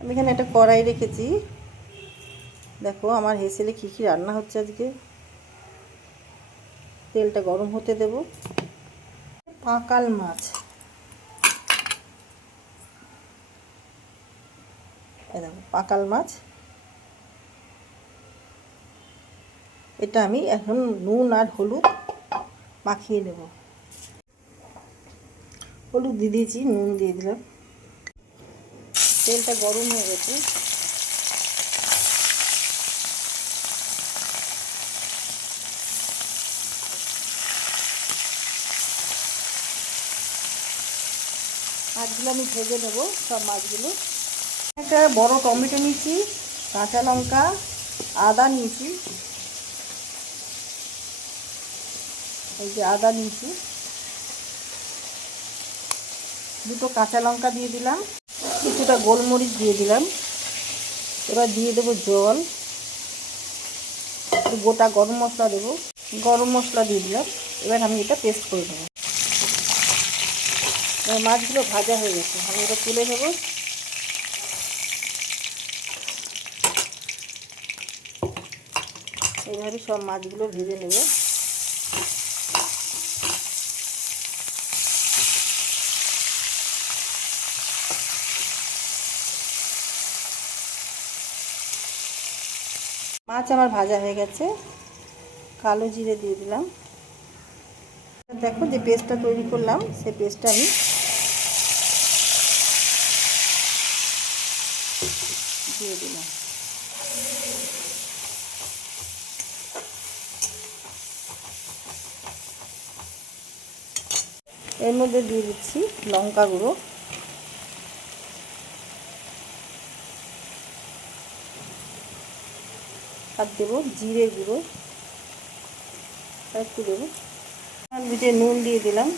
আমি এখানে একটা কড়াই রেখেছি। দেখো, আমার হেসেলে কী কী রান্না হচ্ছে আজকে? তেলটা গরম হতে দেব। পাকাল মাছ। দেখো, পাকাল মাছ। এটা আমি এখন নুন আর হলুদ মাখিয়ে নেব। হলুদ দিয়ে দিয়েছি, নুন দিয়ে দিলাম। তেলটা গরম হয়ে গেছে। মাছগুলো আমি ভেজে নেব, সব মাছগুলো। একটা বড় টমেটো নিয়েছি, কাঁচা লঙ্কা, আদা নিয়েছি। এই যে আদা নিয়েছি। দুটো কাঁচা লঙ্কা দিয়ে দিলাম। কিছুটা গোলমরিচ দিয়ে দিলাম। এবার দিয়ে দেবো জল। গোটা গরম মশলা দেবো। গরম মশলা দিয়ে দিলাম। এবার আমি এটা পেস্ট করে দেবো মাছগুলো ভাজা হয়ে গেছে। আমি এটা তুলে নেব। এইভাবে সব মাছগুলো ভেজে নেব। মাছ আমার ভাজা হয়ে গেছে। কালো জিরে দিয়ে দিলাম। দেখো যে পেস্টটা তৈরি করলাম, সেই পেস্টটা আমি দিয়ে দিলাম। এর মধ্যে দিয়ে দিচ্ছি লঙ্কা গুঁড়ো। আর দেবো, জিরে গুঁড়ো। আর একটু দেবো। আর নুন দিয়ে দিলাম।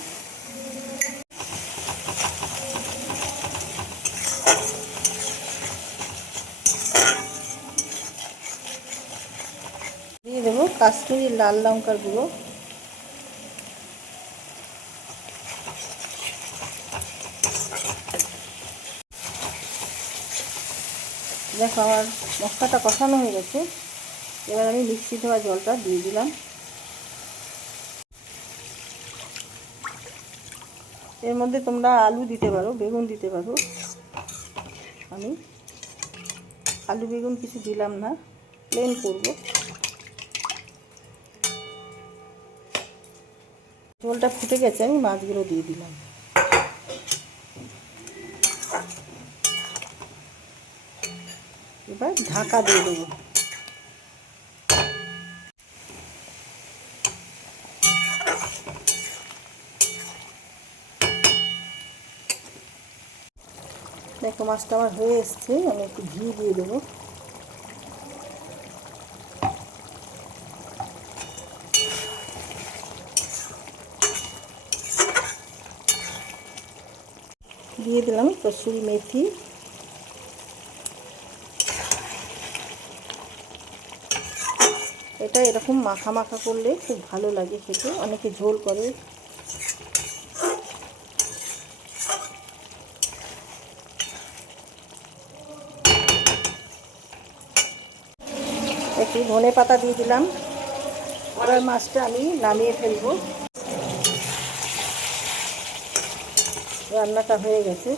দিয়ে দেবো কাশ্মীরি লাল লঙ্কার গুঁড়ো। দেখো আমার মশলাটা কষানো হয়ে গেছে। এবার আমি মিক্সি ধোয়া জলটা দিয়ে দিলাম। এর মধ্যে তোমরা আলু দিতে পারো, বেগুন দিতে পারো। আমি আলু, বেগুন কিছু দিলাম না প্লেন করব। ঝোলটা ফুটে গেছে, আমি মাছগুলো দিয়ে দিলাম। এবার ঢাকা দিয়ে দেবো। দেখো মাছটা আমার হয়ে এসছে আমি একটু ঘি দিয়ে দেবো। দিয়ে দিলাম কসুরি মেথি। এটা এরকম মাখা মাখা করলে খুব ভালো লাগে খেতে। অনেকে ঝোল করে। একটু ধনে পাতা দিয়ে দিলাম। এবার মাছটা আমি নামিয়ে ফেলব। রান্নাটা হয়ে গেছে।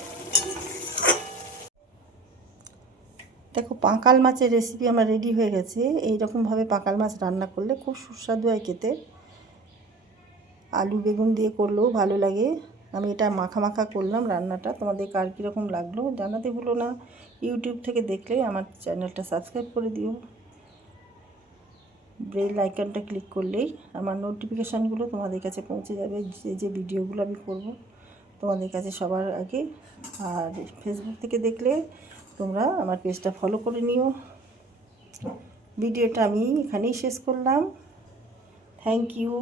দেখো, পাঁকাল মাছের রেসিপি আমার রেডি হয়ে গেছে। এই রকমভাবে পাঁকাল মাছ রান্না করলে খুব সুস্বাদু হয় খেতে। আলু, বেগুন দিয়ে করলেও ভালো লাগে। আমি এটা মাখা মাখা করলাম রান্নাটা। তোমাদের কার কীরকম লাগল জানাতে ভুলো না। ইউটিউব থেকে দেখলে আমার চ্যানেলটা সাবস্ক্রাইব করে দিও। বেল আইকনটা ক্লিক করলেই আমার নোটিফিকেশানগুলো তোমাদের কাছে পৌঁছে যাবে। যে যে ভিডিওগুলো আমি করব তোমাদের কাছে সবার আগে। আর ফেসবুক থেকে দেখলে তোমরা আমার পেজটা ফলো করে নিও। ভিডিওটা আমি এখানেই শেষ করলাম। Thank you